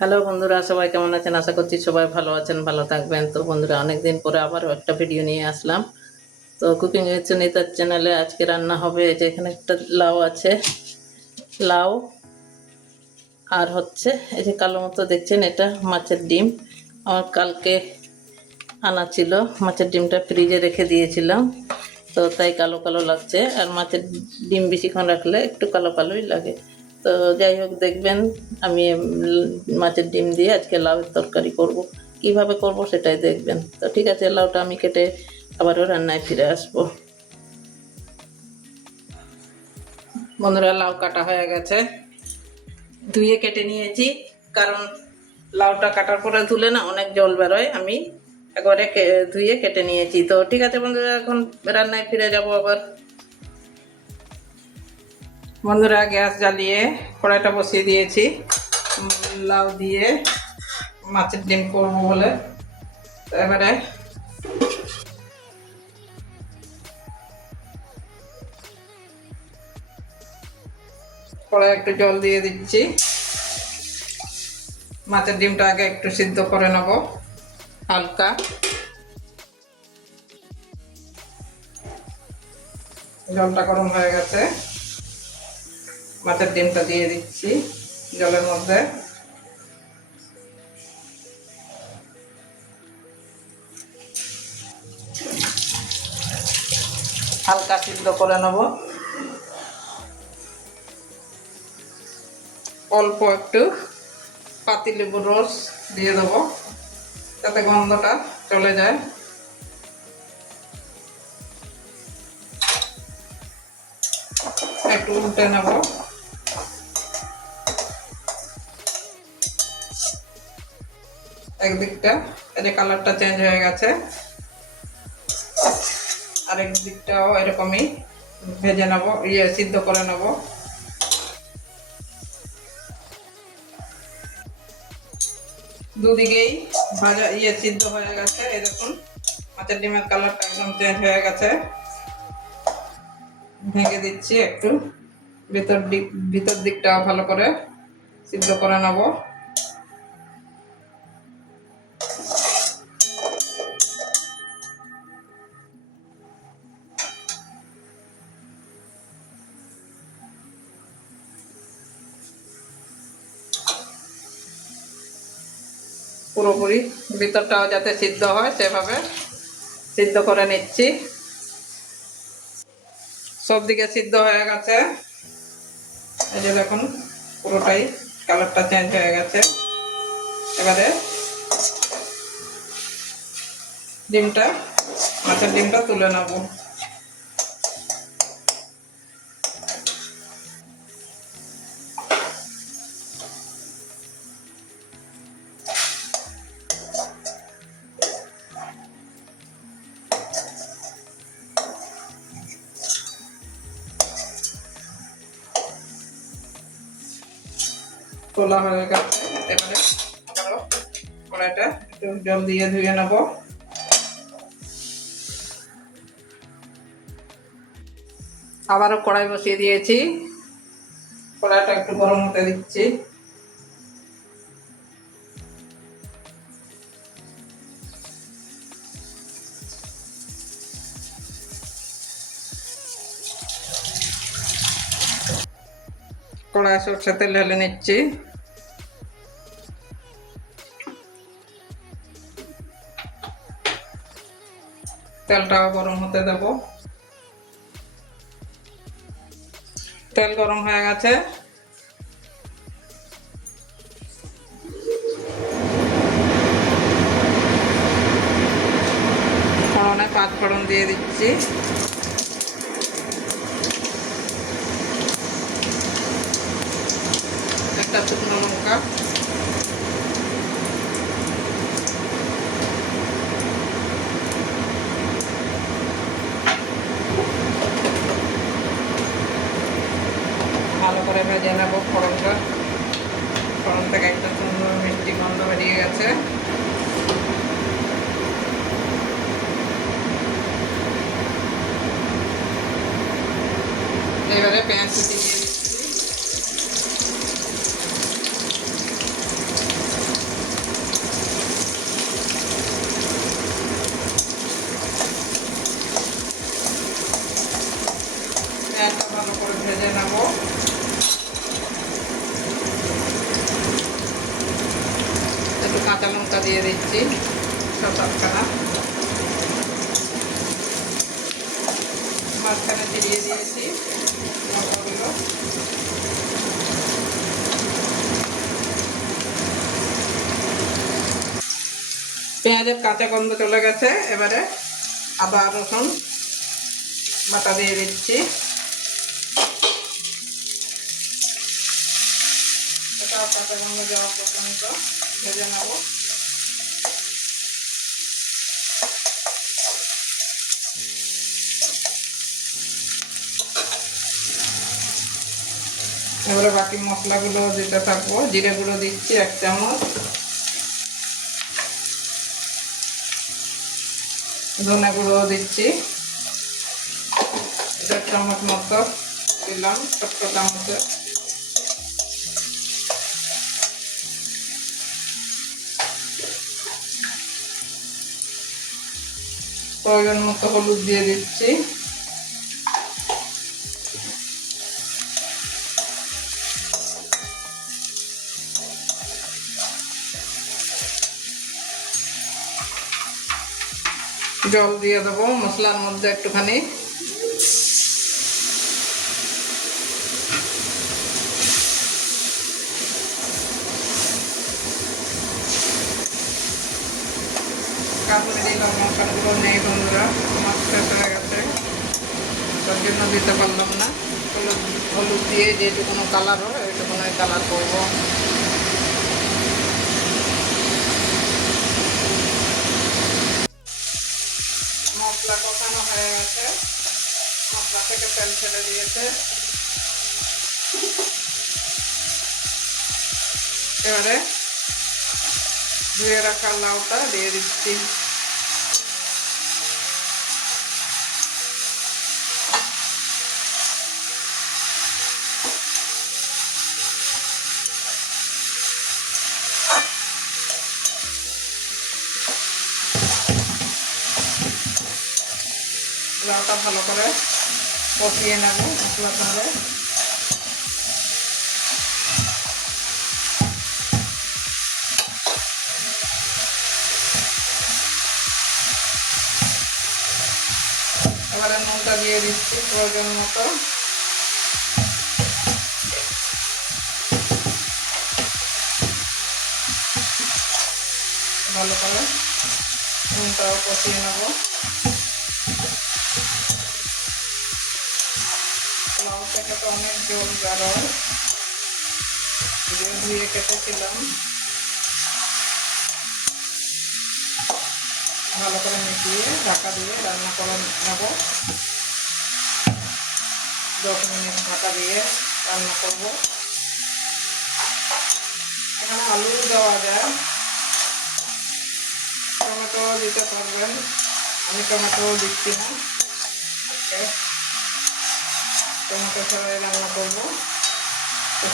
Hello বন্ধুরা, সবাই কেমন আছেন? আশা করছি সবাই ভালো আছেন, ভালো থাকবেন। তো বন্ধুরা, অনেকদিন পরে আবারও একটা ভিডিও নিয়ে আসলাম। তো কুকিং উইথ সুনিতার চ্যানেলে আজকে রান্না হবে, যে এখানে একটা লাউ আছে, লাউ আর হচ্ছে এই যে কালো মতো দেখছেন, এটা মাছের ডিম। আমার কালকে আনা ছিল, মাছের ডিমটা ফ্রিজে রেখে দিয়েছিলাম, তো তাই কালো কালো লাগছে। আর মাছের ডিম বেশিক্ষণ রাখলে একটু কালো কালোই লাগে। তো যাই হোক, দেখবেন আমি মাছের ডিম দিয়ে আজকে লাউয়ের তরকারি করব। কিভাবে করব সেটাই দেখবেন। তো ঠিক আছে, লাউটা আমি কেটে আবারও রান্নায় ফিরে আসবো। বন্ধুরা, লাউ কাটা হয়ে গেছে, ধুয়ে কেটে নিয়েছি। কারণ লাউটা কাটার পরে ধুলে না অনেক জল বেরোয়, আমি একবারে ধুয়ে কেটে নিয়েছি। তো ঠিক আছে বন্ধুরা, এখন রান্নায় ফিরে যাব আবার। বন্ধুরা, গ্যাস জ্বালিয়ে কড়াইটা বসিয়ে দিয়েছি লাউ দিয়ে মাছের ডিম করবো বলে। তো এবারে কড়াই একটু জল দিয়ে দিচ্ছি। মাছের ডিমটা আগে একটু সিদ্ধ করে নেব হালকা। জলটা গরম হয়ে গেছে, মাছের ডিমটা দিয়ে দিচ্ছি জলের মধ্যে। হালকা সিদ্ধ করে নেব। অল্প একটু পাতিলেবুর রস দিয়ে দেবো, যাতে গন্ধটা চলে যায়। একটু উল্টে নেব। একদিকটা এই যে কালারটা চেঞ্জ হয়ে গেছে, আরেক দিকটাও এরকমই ভেজে নেব, সিদ্ধ করে নেব। দুদিকেই ভাজা সিদ্ধ হয়ে গেছে। এই দেখুন, মাছের ডিমের কালারটা একদম চেঞ্জ হয়ে গেছে। ভেঙে দিচ্ছি একটু, ভিতর দিকটাও ভালো করে সিদ্ধ করে নেব। পুরোপুরি ভিতরটাও যাতে সিদ্ধ হয় সেভাবে সিদ্ধ করে নিচ্ছি। সব দিকে সিদ্ধ হয়ে গেছে। এই যে দেখুন, পুরোটাই কালারটা চেঞ্জ হয়ে গেছে। এবারে মাছের ডিমটা তুলে নেব। তোলা হয়ে গেছে। এবারে আবারও কড়াইটা একটু জল দিয়ে ধুয়ে নেব। আবারও কড়াই বসিয়ে দিয়েছি, কড়াইটা একটু গরম হতে দিচ্ছি। কড়াই সরষের তেল ঢেলে নিচ্ছি। তেলটাও গরম হতে দেব। তেল গরম হয়ে গেছে, ফোড়নে 5 ফোড়ন দিয়ে দিচ্ছি। একটা শুকনো লঙ্কা, ভালো করে ভেজে নেব ফোড়নটা। ফোড়ন থেকে একটা সুন্দর মিষ্টি গন্ধ বেরিয়ে গেছে। এবারে পেঁয়াজ কুচি দিয়ে দিচ্ছি। একটু কাঁচা লঙ্কা দিয়ে দিচ্ছি 7-8খানা, মাঝখানে চিরিয়ে দিয়েছি লঙ্কাগুলো। পেঁয়াজের কাঁচা গন্ধ চলে গেছে, এবারে আদা রসুন বাটা দিয়ে দিচ্ছি। এটা কাঁচা গন্ধ যাওয়া পর্যন্ত ভেজে নেব। এবারে বাকি মশলাগুলো দিতে থাকবো। জিরে গুঁড়ো দিচ্ছি 1 চামচ, ধনে গুঁড়ো দিচ্ছি 1.5 চামচ মতো দিলাম, ছোট্ট চামচে। প্রয়োজন মতো হলুদ দিয়ে দিচ্ছি। জল দিয়ে দেবো মশলার মধ্যে একটুখানি। কাশ্মীরি লঙ্কার গুঁড়ো নেই বন্ধুরা, মাছ শেষ হয়ে গেছে, তার জন্য দিতে পারলাম না। হলুদ দিয়ে যেটুকুনো কালার হয় ওইটুকুনোই কালার করবো। মশলা কষানো হয়ে গেছে, মশলা থেকে তেল ছেড়ে দিয়েছে। এবারে ধুয়ে রাখা লাউটা দিয়ে দিচ্ছি। লাউটা ভালো করে কষিয়ে নেব মশলার সঙ্গে। এবারে নুনটা দিয়ে দিচ্ছি প্রয়োজন মতো। ভালো করে নুনটাও কষিয়ে নেব। লাউ থেকে তো অনেক জল বেরোয়, ধুয়ে কেটেছিলাম। ভালো করে মিশিয়ে ঢাকা দিয়ে রান্না করে নেব। 10 মিনিট ঢাকা দিয়ে রান্না করব। এখানে আলু দেওয়া যায়, টমেটো দিতে পারবেন, আমি টমেটো দিচ্ছি না, টমেটো ছাড়াই রান্না করবো।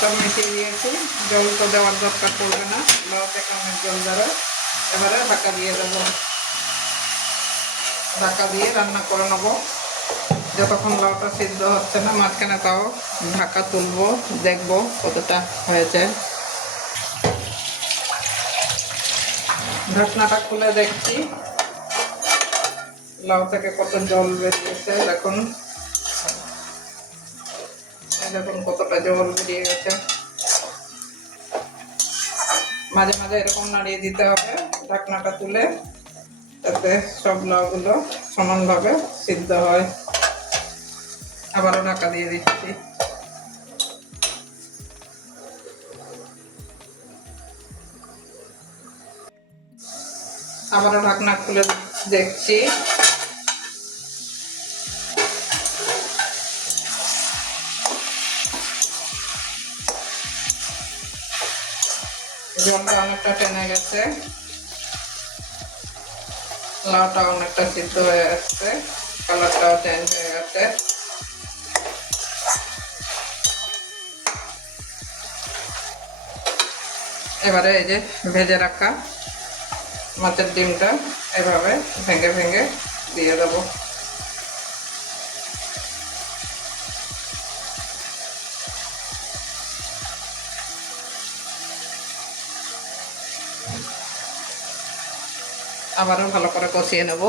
সব মিশিয়ে দিয়েছি, জল তো দেওয়ার দরকার পড়বে না, লাউ থেকে অনেক জল বেরোয়। এবারে ঢাকা দিয়ে দেবো, ঢাকা দিয়ে রান্না করে নেবো যতক্ষণ লাউটা সিদ্ধ হচ্ছে না। মাঝখানে তাও ঢাকা তুলবো, দেখবো কতটা হয়েছে। ঢাকনাটা খুলে দেখছি লাউ থেকে কত জল বেরিয়েছে। দেখুন, দেখুন কতটা জল বেরিয়ে গেছে। মাঝে মাঝে এরকম নাড়িয়ে দিতে হবে ঢাকনাটা তুলে, যাতে সব লাউগুলো সমানভাবে সিদ্ধ হয়। আবারও ঢাকা দিয়ে দিচ্ছি। আবারও ঢাকনা খুলে দেখছি, জলটা অনেকটা টেনে গেছে, লাউটা অনেকটা সিদ্ধ হয়ে আসছে, কালারটাও চেঞ্জ হয়ে গেছে। এবারে এই যে ভেজে রাখা মাছের ডিমটা এভাবে ভেঙে ভেঙে দিয়ে দেবো। আবারও ভালো করে কষিয়ে নেব।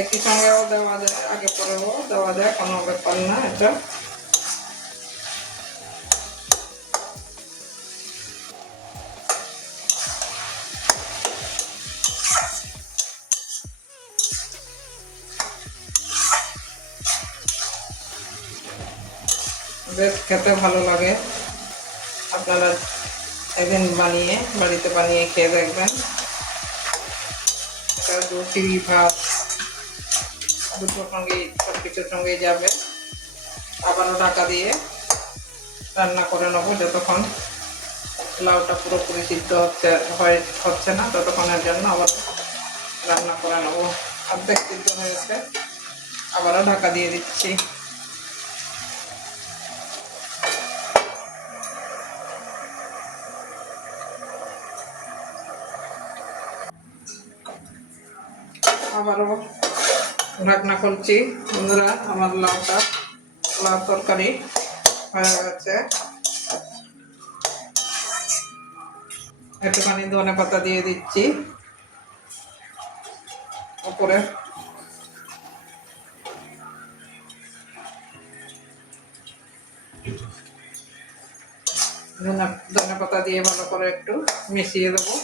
একই সঙ্গেও দেওয়া যায়, আগে পরেও দেওয়া যায়, কোনো ব্যাপার না এটা। বেশ খেতে ভালো লাগে। আপনারা একদিন বাড়িতে বানিয়ে খেয়ে দেখবেন। এটা রুটি ভাত দুটোর সঙ্গেই, সব কিছুর সঙ্গেই যাবে। আবারও ঢাকা দিয়ে রান্না করে নেবো যতক্ষণ লাউটা পুরোপুরি সিদ্ধ হচ্ছে না ততক্ষণের জন্য আবার রান্না করে নেবো। অর্ধেক সিদ্ধ হয়েছে, আবারও ঢাকা দিয়ে দিচ্ছি। আবারও ঢাকনা খুলছি। বন্ধুরা, আমার লাউ তরকারি হয়ে গেছে। একটুখানি ধনে পাতা দিয়ে দিচ্ছি উপরে। ধনে পাতা দিয়ে ভালো করে একটু মিশিয়ে দেবো।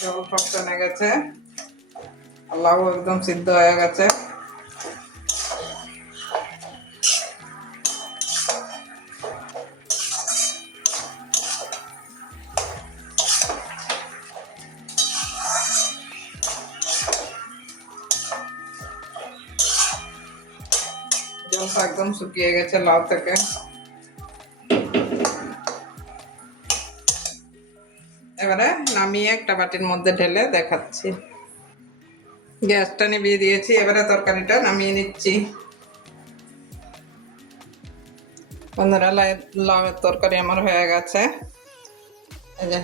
জল সব টেনে গেছে, লাউ একদম সিদ্ধ হয়ে গেছে। জলটা একদম শুকিয়ে গেছে লাউ থেকে। এবারে নামিয়ে একটা বাটির মধ্যে ঢেলে দেখাচ্ছি। গ্যাসটা নিভিয়ে দিয়েছি, এবারে তরকারিটা নামিয়ে নিচ্ছি। বন্ধুরা, লাউয়ের তরকারি আমার হয়ে গেছে। এই যে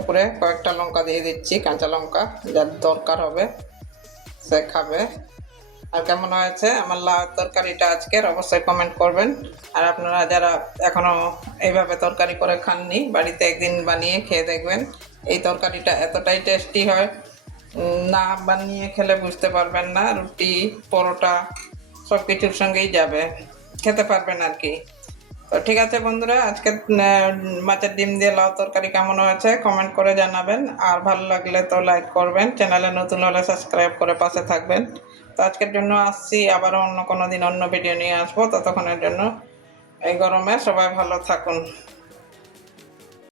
উপরে কয়েকটা লঙ্কা দিয়ে দিচ্ছি, কাঁচা লঙ্কা, যার দরকার হবে সে খাবে। আর কেমন হয়েছে আমার লাউয়ের তরকারিটা আজকের, অবশ্যই কমেন্ট করবেন। আর আপনারা যারা এখনও এইভাবে তরকারি করে খাননি, বাড়িতে একদিন বানিয়ে খেয়ে দেখবেন। এই তরকারিটা এতটাই টেস্টি হয়, না বানিয়ে খেলে বুঝতে পারবেন না। রুটি, পরোটা সব কিছুর সঙ্গেই যাবে, খেতে পারবেন আর কি। তো ঠিক আছে বন্ধুরা, আজকে মাছের ডিম দিয়ে লাউ তরকারি কেমন হয়েছে কমেন্ট করে জানাবেন। আর ভালো লাগলে তো লাইক করবেন, চ্যানেলে নতুন হলে সাবস্ক্রাইব করে পাশে থাকবেন। তো আজকের জন্য আসছি, আবারও অন্য কোনো দিন অন্য ভিডিও নিয়ে আসবো। ততক্ষণের জন্য এই গরমে সবাই ভালো থাকুন।